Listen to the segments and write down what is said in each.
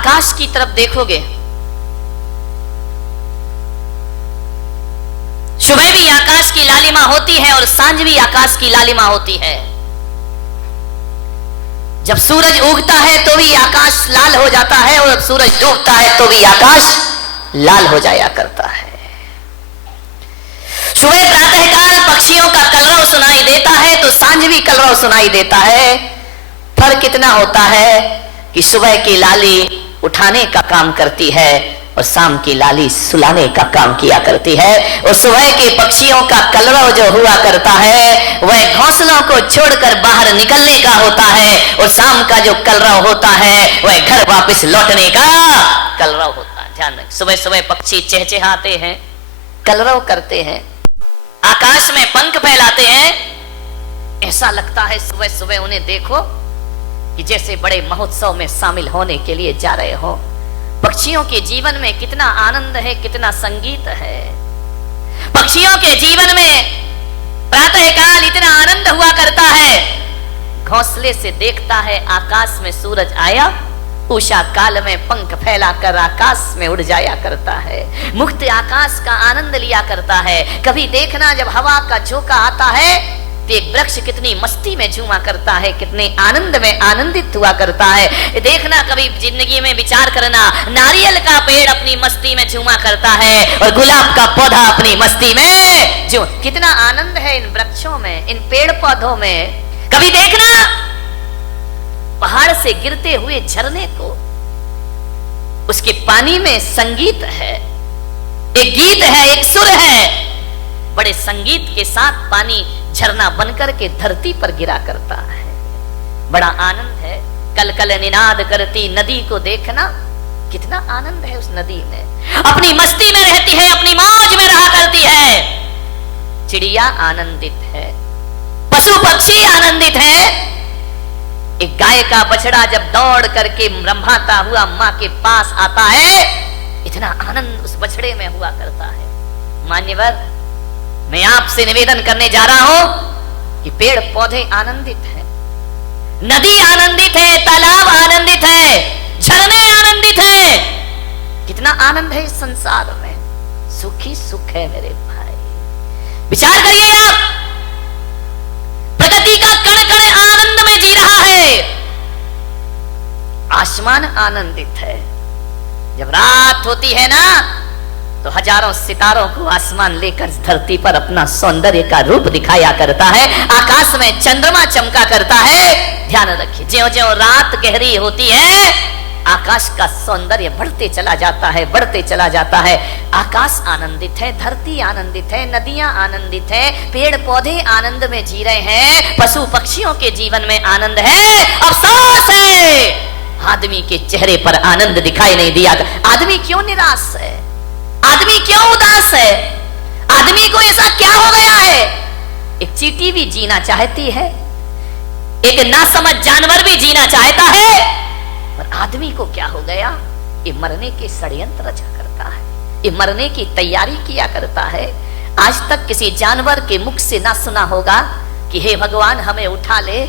आकाश की तरफ देखोगे, सुबह भी आकाश की लालिमा होती है और सांझ भी आकाश की लालिमा होती है। जब सूरज उगता है तो भी आकाश लाल हो जाता है और जब सूरज डूबता है तो भी आकाश लाल हो जाया करता है। सुबह प्रातःकाल पक्षियों का कलरव सुनाई देता है तो सांझ भी कलरव सुनाई देता है। फर्क कितना होता है कि सुबह की लाली उठाने का काम करती है और शाम की लाली सुलाने का काम किया करती है। और सुबह के पक्षियों का कलरव जो हुआ करता है वह घोंसलों को छोड़कर बाहर निकलने का होता है और शाम का जो कलरव होता है वह घर वापस लौटने का कलरव होता है। ध्यान रखें, सुबह सुबह पक्षी चहचहाते हैं, कलरव करते हैं, आकाश में पंख फैलाते हैं। ऐसा लगता है सुबह सुबह उन्हें देखो कि जैसे बड़े महोत्सव में शामिल होने के लिए जा रहे हो। पक्षियों के जीवन में कितना आनंद है, कितना संगीत है। पक्षियों के जीवन में प्रातःकाल इतना आनंद हुआ करता है, घोंसले से देखता है आकाश में सूरज आया, उषा काल में पंख फैलाकर आकाश में उड़ जाया करता है, मुक्त आकाश का आनंद लिया करता है। कभी देखना जब हवा का झोंका आता है तो एक वृक्ष कितनी मस्ती में झूमा करता है, कितने आनंद में आनंदित हुआ करता है। देखना कभी जिंदगी में विचार करना, नारियल का पेड़ अपनी मस्ती में झूमा करता है और गुलाब का पौधा अपनी मस्ती में जो कितना आनंद है इन वृक्षों में, इन पेड़ पौधों में। कभी देखना पहाड़ से गिरते हुए झरने को, उसके पानी में संगीत है, एक गीत है, एक सुर है। बड़े संगीत के साथ पानी झरना बनकर के धरती पर गिरा करता है, बड़ा आनंद है। कल कल निनाद करती नदी को देखना, कितना आनंद है उस नदी में, अपनी मस्ती में रहती है, अपनी मौज में रहा करती है। चिड़िया आनंदित है, पशु पक्षी आनंदित है। एक गाय का बछड़ा जब दौड़ करके रंभाता हुआ मां के पास आता है, इतना आनंद उस बछड़े में हुआ करता है। मान्यवर, मैं आपसे निवेदन करने जा रहा हूं कि पेड़ पौधे आनंदित हैं, नदी आनंदित है, तालाब आनंदित है, झरने आनंदित हैं। कितना आनंद है इस संसार में, सुखी सुख है मेरे भाई। विचार करिए आप, प्रकृति का कण कण आनंद में जी रहा है। आसमान आनंदित है, जब रात होती है ना तो हजारों सितारों को आसमान लेकर धरती पर अपना सौंदर्य का रूप दिखाया करता है, आकाश में चंद्रमा चमका करता है। ध्यान रखिए, ज्यों ज्यों रात गहरी होती है आकाश का सौंदर्य बढ़ते चला जाता है, बढ़ते चला जाता है। आकाश आनंदित है, धरती आनंदित है, नदियां आनंदित है, पेड़ पौधे आनंद में जी रहे हैं, पशु पक्षियों के जीवन में आनंद है। अफसोस है आदमी के चेहरे पर आनंद दिखाई नहीं दिया। आदमी क्यों निराश है, आदमी क्यों उदास है, आदमी को ऐसा क्या हो गया है? एक चींटी भी जीना चाहती है, एक नासमझ जानवर भी जीना चाहता है, और आदमी को क्या हो गया? ये मरने के षड्यंत्र रचा करता है, ये मरने की तैयारी किया करता है। आज तक किसी जानवर के मुख से ना सुना होगा कि हे भगवान हमें उठा ले,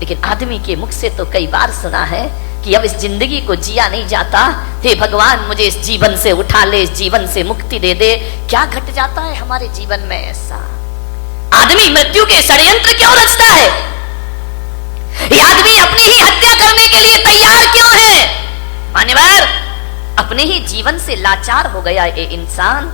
लेकिन आदमी के मुख से तो कई बार सुना है कि अब इस जिंदगी को जिया नहीं जाता, हे भगवान मुझे इस जीवन से उठा ले, इस जीवन से मुक्ति दे दे। क्या घट जाता है हमारे जीवन में ऐसा? आदमी मृत्यु के षड्यंत्र क्यों रचता है? ये आदमी अपनी ही हत्या करने के लिए तैयार क्यों है? मान्यवर, अपने ही जीवन से लाचार हो गया ये इंसान,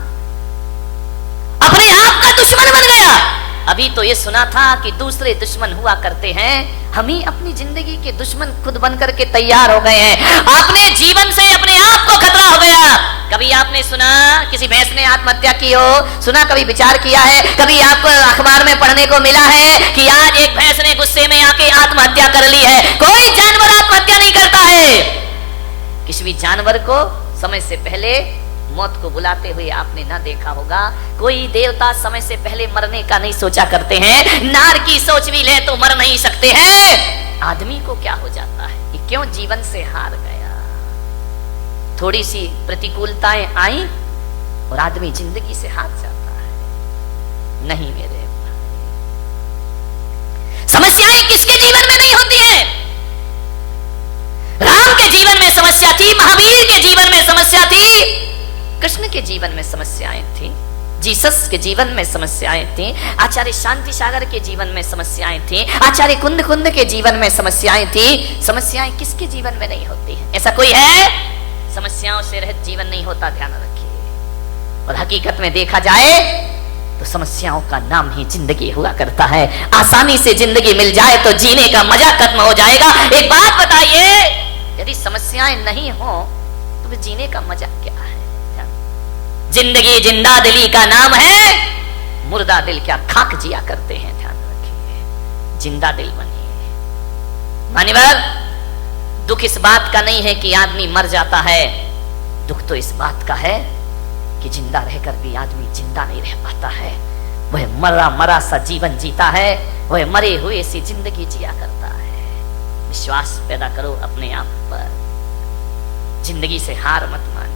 अपने आप का दुश्मन बन गया। अभी तो ये सुना था कि दूसरे दुश्मन हुआ करते हैं, हम ही अपनी जिंदगी के दुश्मन खुद बनकर के तैयार हो गए हैं। अपने जीवन से अपने आप को खतरा हो गया। कभी आपने सुना किसी भैंस ने आत्महत्या की हो? सुना? कभी विचार किया है? कभी आपको अखबार में पढ़ने को मिला है कि आज एक भैंस ने गुस्से में आके आत्महत्या कर ली है? कोई जानवर आत्महत्या नहीं करता है। किसी भी जानवर को समय से पहले मौत को बुलाते हुए आपने ना देखा होगा। कोई देवता समय से पहले मरने का नहीं सोचा करते हैं। नार की सोच भी ले तो मर नहीं सकते हैं। आदमी को क्या हो जाता है कि क्यों जीवन से हार गया? थोड़ी सी प्रतिकूलताएं आई और आदमी जिंदगी से हार जाता है। नहीं मेरे समस्याएं किसके जीवन में नहीं होती है? राम के जीवन में समस्या थी, महावीर कृष्ण के जीवन में समस्याएं थी, जीसस के जीवन में समस्याएं थी, आचार्य शांति सागर के जीवन में समस्याएं थी, आचार्य कुंद के जीवन में समस्याएं थी। समस्याएं किसके जीवन में नहीं होती हैं? ऐसा कोई है? समस्याओं से रहित जीवन नहीं होता, ध्यान रखिए। और हकीकत में देखा जाए तो समस्याओं का नाम ही जिंदगी हुआ करता है। आसानी से जिंदगी मिल जाए तो जीने का मजा खत्म हो जाएगा। एक बात बताइए, यदि समस्याएं नहीं हो तो फिर जीने का मजा क्या है? जिंदगी जिंदा दिली का नाम है, मुर्दा दिल क्या खाक जिया करते हैं। ध्यान रखिए, जिंदा दिल बनिए। मान्यवर, दुख इस बात का नहीं है कि आदमी मर जाता है, दुख तो इस बात का है कि जिंदा रहकर भी आदमी जिंदा नहीं रह पाता है। वह मरा मरा सा जीवन जीता है, वह मरे हुए सी जिंदगी जिया करता है। विश्वास पैदा करो अपने आप पर, जिंदगी से हार मत मानिए।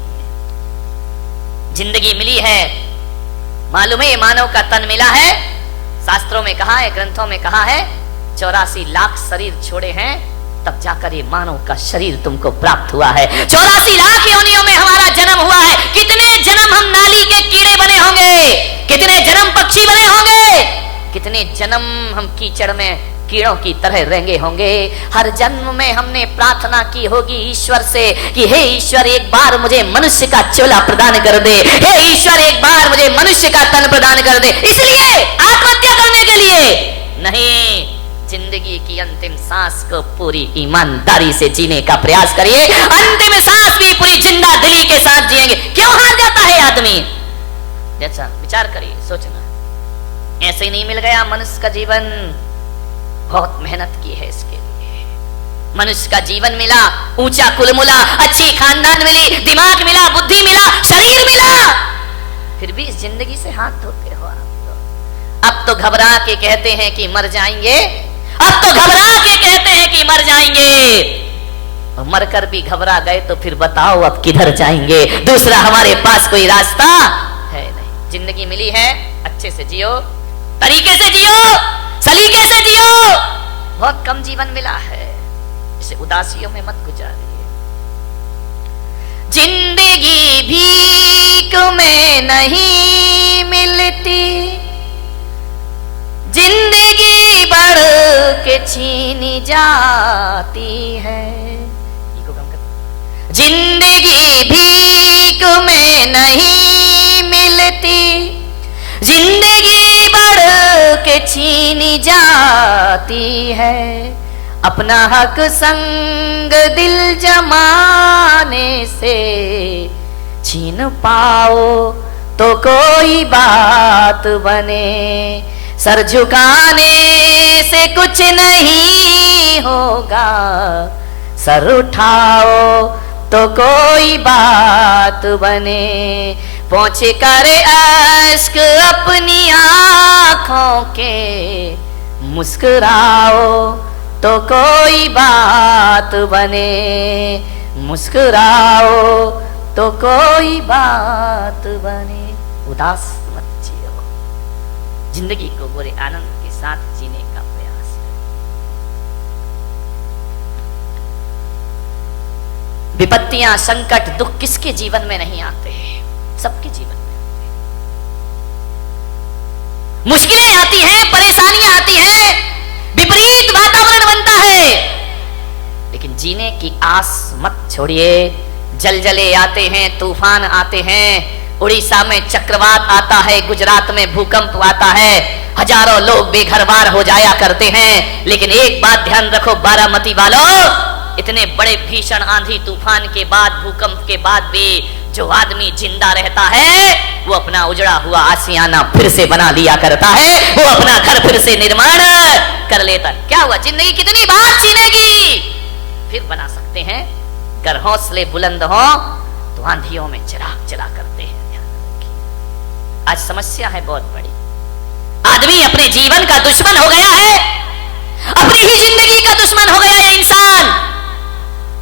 जिंदगी मिली है, मालूम है ये मानव का तन मिला है, शास्त्रों में कहा है, ग्रंथों में कहा है 84 लाख शरीर छोड़े हैं तब जाकर ये मानव का शरीर तुमको प्राप्त हुआ है। 84 लाख योनियों में हमारा जन्म हुआ है। कितने जन्म हम नाली के कीड़े बने होंगे, कितने जन्म पक्षी बने होंगे, कितने जन्म हम कीचड़ में कीड़ों की तरह रेंगे होंगे। हर जन्म में हमने प्रार्थना की होगी ईश्वर से कि हे ईश्वर एक बार मुझे मनुष्य का चोला प्रदान कर दे, हे ईश्वर एक बार मुझे मनुष्य का तन प्रदान कर दे। इसलिए आत्महत्या करने के लिए नहीं, जिंदगी की अंतिम सांस को पूरी ईमानदारी से जीने का प्रयास करिए। अंतिम सांस भी पूरी जिंदा दिली के साथ जिएंगे। क्यों हार जाता है आदमी? जैसा विचार करिए, सोचना। ऐसे ही नहीं मिल गया मनुष्य का जीवन, बहुत मेहनत की है इसके लिए। मनुष्य का जीवन मिला, ऊंचा कुल मिला, अच्छी खानदान मिली, दिमाग मिला, बुद्धि मिला, शरीर मिला, फिर भी इस जिंदगी से हाथ धोते हो आप। अब तो घबरा के कहते हैं कि मर जाएंगे, अब तो घबरा के कहते हैं कि मर जाएंगे। और मरकर भी घबरा गए तो फिर बताओ अब किधर जाएंगे? दूसरा हमारे पास कोई रास्ता है नहीं। जिंदगी मिली है, अच्छे से जियो, तरीके से जियो, सलीके से जियो। बहुत कम जीवन मिला है, इसे उदासियों में मत गुजारिए। जिंदगी भीख में नहीं मिलती, जिंदगी बढ़ के छीनी जाती है। जिंदगी भीख में नहीं मिलती, जिंदगी बढ़ के छीनी जाती है। अपना हक संग दिल जमाने से छीन पाओ तो कोई बात बने। सर झुकाने से कुछ नहीं होगा, सर उठाओ तो कोई बात बने। पोंछ कर अश्क अपनी आंखों के, मुस्कुराओ तो कोई बात बने। मुस्कुराओ तो कोई बात बने। उदास मत जियो, जिंदगी को बड़े आनंद के साथ जीने का प्रयास करो। विपत्तियां, संकट, दुख किसके जीवन में नहीं आते? सबके जीवन में आते हैं। मुश्किलें आती हैं, परेशानियां आती हैं, विपरीत वातावरण बनता है, लेकिन जीने की आस मत छोड़िए। जलजले आते हैं, तूफान आते हैं, उड़ीसा में चक्रवात आता है, गुजरात में भूकंप आता है, हजारों लोग बेघरबार हो जाया करते हैं। लेकिन एक बात ध्यान रखो बारामती वालों, इतने बड़े भीषण आंधी तूफान के बाद, भूकंप के बाद भी जो आदमी जिंदा रहता है वो अपना उजड़ा हुआ आशियाना फिर से बना लिया करता है, वो अपना घर फिर से निर्माण कर लेता। क्या हुआ? जिंदगी कितनी बार छीनेगी, फिर बना सकते हैं। अगर हौसले बुलंद हो तो आंधियों में चिराग जला करते हैं। आज समस्या है बहुत बड़ी, आदमी अपने जीवन का दुश्मन हो गया है, अपनी ही जिंदगी का दुश्मन हो गया है इंसान।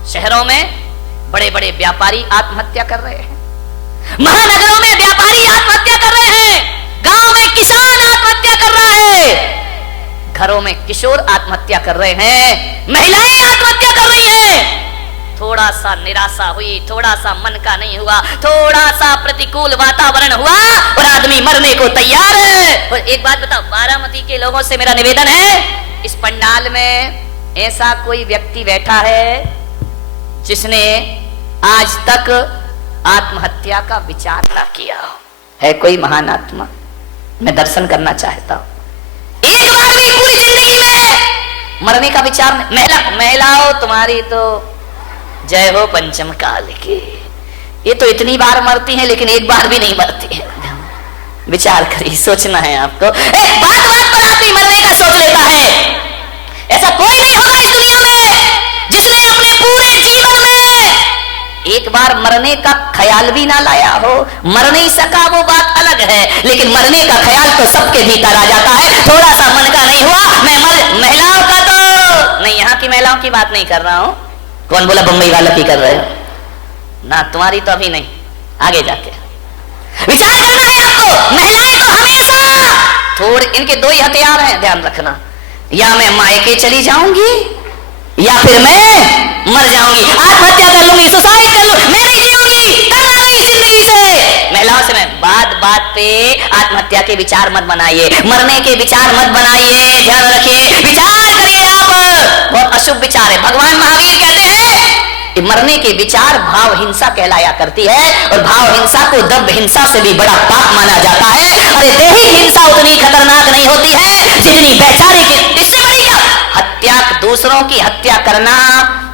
शहरों में बड़े बड़े व्यापारी आत्महत्या कर रहे हैं, महानगरों में व्यापारी आत्महत्या कर रहे हैं, गांव में किसान आत्महत्या कर रहा है, घरों में किशोर आत्महत्या कर रहे हैं, महिलाएं आत्महत्या कर रही हैं। थोड़ा सा निराशा हुई, थोड़ा सा मन का नहीं हुआ, थोड़ा सा प्रतिकूल वातावरण हुआ और आदमी मरने को तैयार है। और एक बात बताओ, बारामती के लोगों से मेरा निवेदन है, इस पंडाल में ऐसा कोई व्यक्ति बैठा है जिसने आज तक आत्महत्या का विचार ना किया हो? है कोई महान आत्मा? मैं दर्शन करना चाहता हूं। एक बार भी पूरी जिंदगी में मरने का विचार नहीं। महिलाओं तुम्हारी तो जय हो पंचम काल की, ये तो इतनी बार मरती हैं लेकिन एक बार भी नहीं मरती है। विचार करिए, सोचना है आपको। बात बात पर आदमी मरने का सोच लेता है। ऐसा कोई नहीं होगा इस दुनिया में जिसने अपने पूरे जीवन में एक बार मरने का ख्याल भी ना लाया हो। मर नहीं सका वो बात अलग है, लेकिन मरने का ख्याल तो सबके भीतर आ जाता है। थोड़ा सा मन का नहीं हुआ, मैं महिलाओं का तो नहीं, यहाँ की महिलाओं की बात नहीं कर रहा हूं। कौन बोला बम्बई वालों की कर रहे हो? ना, तुम्हारी तो अभी नहीं, आगे जाके विचार करना है आपको। महिलाएं तो हमेशा थोड़े, इनके दो ही हथियार हैं, ध्यान रखना। या मैं मायके चली जाऊंगी या फिर मैं मर जाऊंगी, आत्महत्या कर लूंगी, सुसाइड कर लूंगी, मैं नहीं जीऊंगी, करना नहीं जिंदगी से। महिलाओं से मैं बात बात पे आत्महत्या के विचार मत बनाइए, मरने के विचार मत बनाइए। ध्यान रखिए, विचार करिए आप, बहुत अशुभ विचार है। भगवान महावीर कहते हैं मरने के विचार भाव हिंसा कहलाया करती है, और भाव हिंसा को दम्भ हिंसा से भी बड़ा पाप माना जाता है। अरे दैहिक हिंसा उतनी खतरनाक नहीं होती है जितनी वैचारिक। इससे बड़ी क्या हत्या, दूसरों की हत्या करना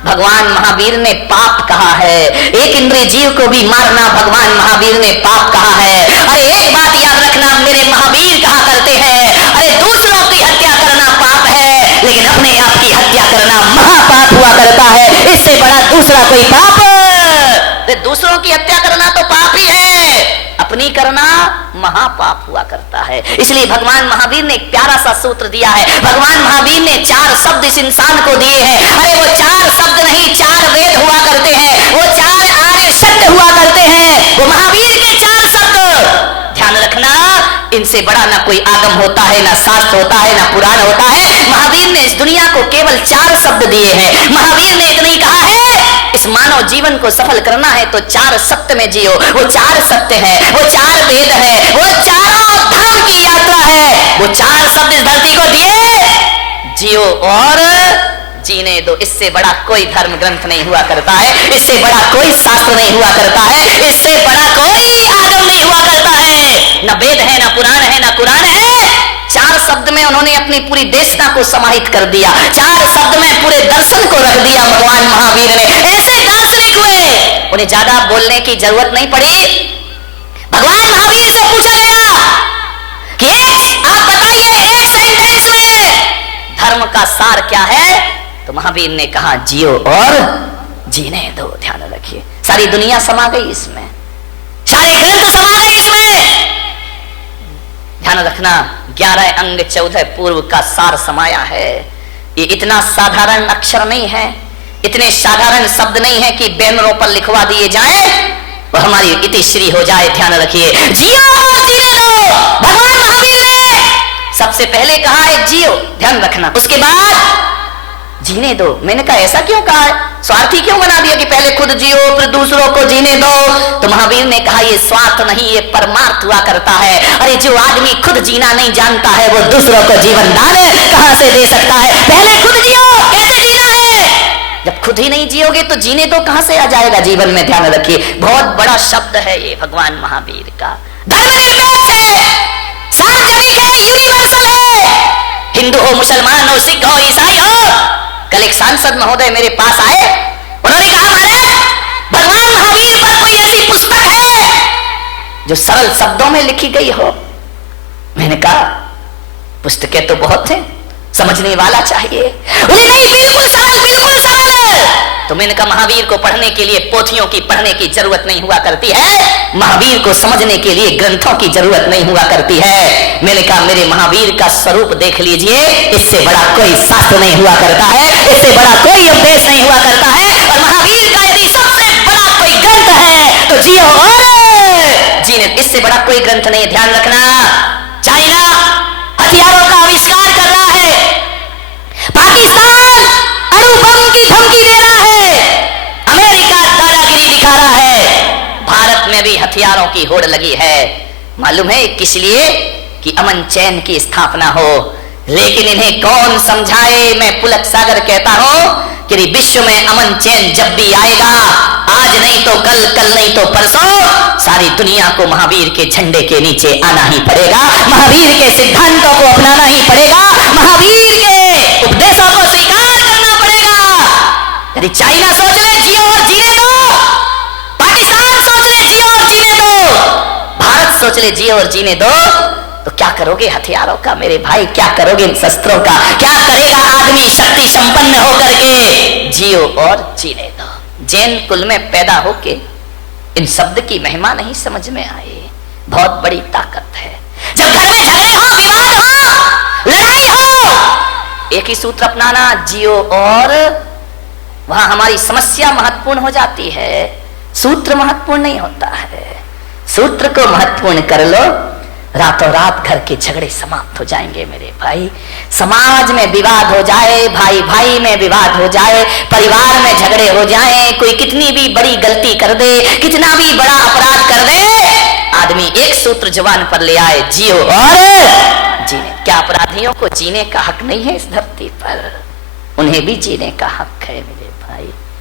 भगवान महावीर ने पाप कहा है। एक इंद्रिय जीव को भी मारना भगवान महावीर ने पाप कहा है। अरे एक बात याद रखना, मेरे महावीर कहा करते हैं, अरे दूसरों की हत्या करना पाप है, लेकिन अपने आप की हत्या करना महापाप हुआ करता है। इससे बड़ा दूसरा कोई पाप? दूसरों की हत्या करना तो पाप ही है, अपनी करना महापाप हुआ करता है। इसलिए भगवान महावीर ने एक प्यारा सा सूत्र दिया है। भगवान महावीर ने 4 शब्द इस इंसान को दिए हैं। अरे वो 4 शब्द नहीं, 4 वेद हुआ करते हैं, वो 4 आर्य सत्य हुआ करते हैं, वो महावीर के 4 शब्द। ध्यान रखना, इनसे बड़ा ना कोई आगम होता है, ना शास्त्र होता है, ना पुराण होता है। महावीर ने इस दुनिया को केवल 4 शब्द दिए हैं। महावीर ने इतना ही कहा है, इस मानव जीवन को सफल करना है तो 4 सत्य में जियो। वो 4 सत्य है, वो 4 वेद है, वो चारों धाम की यात्रा है। वो 4 शब्द इस धरती को दिए, जियो और जीने दो। इससे बड़ा कोई धर्म ग्रंथ नहीं हुआ करता है, इससे बड़ा कोई शास्त्र नहीं हुआ करता है, इससे बड़ा कोई आगम नहीं हुआ करता है। न वेद है, न पुराण है, न कुरान है। 4 शब्द में उन्होंने अपनी पूरी देशना को समाहित कर दिया। 4 शब्द में पूरे दर्शन को रख दिया भगवान महावीर ने। ऐसे दार्शनिक हुए, उन्हें ज्यादा बोलने की जरूरत नहीं पड़ी। भगवान महावीर से पूछा गया कि आप बताइए एक सेंटेंस में धर्म का सार क्या है, तो महावीर ने कहा जियो और जीने दो। ध्यान रखिए, सारी दुनिया समा गई इसमें, सारे ग्रंथ समा गए इसमें। ध्यान रखना, 11 अंग 14 पूर्व का सार समाया है। ये इतना साधारण अक्षर नहीं है, इतने साधारण शब्द नहीं है कि बैनरों पर लिखवा दिए जाए वो हमारी इतिश्री हो जाए। ध्यान रखिए, जियो और जीने दो। भगवान महावीर ने सबसे पहले कहा है जियो, ध्यान रखना, उसके बाद जीने दो। मैंने कहा ऐसा क्यों कहा है, स्वार्थी क्यों बना दिया कि पहले खुद जियो फिर दूसरों को जीने दो? तो महावीर ने कहा ये स्वार्थ नहीं, ये परमार्थ हुआ करता है। अरे जो आदमी खुद जीना नहीं जानता है वो दूसरों को जीवन दान कहां से दे सकता है? पहले खुद जियो, कैसे जीना है? जब खुद ही नहीं जियोगे तो जीने दो कहां से आ जाएगा जीवन में? ध्यान रखिए, बहुत बड़ा शब्द है ये भगवान महावीर का। धर्मनिरपेक्ष है, सार्वजनिक है, यूनिवर्सल है। हिंदू हो, मुसलमान हो, सिख हो, ईसाई हो। कल एक सांसद महोदय मेरे पास आए, उन्होंने कहा महाराज भगवान महावीर पर कोई ऐसी पुस्तक है जो सरल शब्दों में लिखी गई हो? मैंने कहा पुस्तकें तो बहुत हैं, समझने वाला चाहिए। बोले नहीं, बिल्कुल सरल, बिल्कुल सरल। तो मैंने कहा महावीर को पढ़ने के लिए पोथियों की पढ़ने की जरूरत नहीं हुआ करती है, महावीर को समझने के लिए ग्रंथों की जरूरत नहीं हुआ करती है। मैंने कहा मेरे महावीर का स्वरूप देख लीजिए, इससे बड़ा कोई शास्त्र नहीं हुआ करता है, इससे बड़ा कोई उपदेश नहीं हुआ करता है। और महावीर का यदि सबसे बड़ा कोई ग्रंथ है तो जियो और जीने, इससे बड़ा कोई ग्रंथ नहीं। ध्यान रखना, चाइना हथियारों का आविष्कार कर रहा है, पाकिस्तान अणु बम की धमकी दे रहा है, में भी हथियारों की होड़ लगी है। मालूम है किस लिए? कि अमन चैन की स्थापना हो। लेकिन इन्हें कौन समझाए? मैं पुलक सागर कहता हूं कि विश्व में अमन चैन जब भी आएगा, आज नहीं तो कल, कल नहीं तो परसों, सारी दुनिया को महावीर के झंडे के नीचे आना ही पड़ेगा, महावीर के सिद्धांतों को अपनाना ही पड़ेगा, महावीर के उपदेशों को स्वीकार करना पड़ेगा। यदि चाइना सोच ले जियो और जीने दो, पाकिस्तान सोच ले जियो और जीने दो, भारत सोच ले जियो और जीने दो, तो क्या करोगे हथियारों का मेरे भाई? क्या करोगे इन शस्त्रों का? क्या करेगा आदमी शक्ति संपन्न होकर के? जियो और जीने दो। जैन कुल में पैदा होके इन शब्द की महिमा नहीं समझ में आई। बहुत बड़ी ताकत है। जब घर में झगड़े हो, विवाद हो, लड़ाई हो, एक ही सूत्र अपनाना, जियो और, वहां हमारी समस्या महत्वपूर्ण हो जाती है। सूत्र महत्वपूर्ण नहीं होता है। सूत्र को महत्वपूर्ण कर लो, रातों रात घर के झगड़े समाप्त हो जाएंगे मेरे भाई। समाज में विवाद हो जाए, भाई भाई में विवाद हो जाए, परिवार में झगड़े हो जाए, कोई कितनी भी बड़ी गलती कर दे, कितना भी बड़ा अपराध कर दे, आदमी एक सूत्र जुबान पर ले आए, जियो और जीने। क्या अपराधियों को जीने का हक नहीं है इस धरती पर? उन्हें भी जीने का हक है।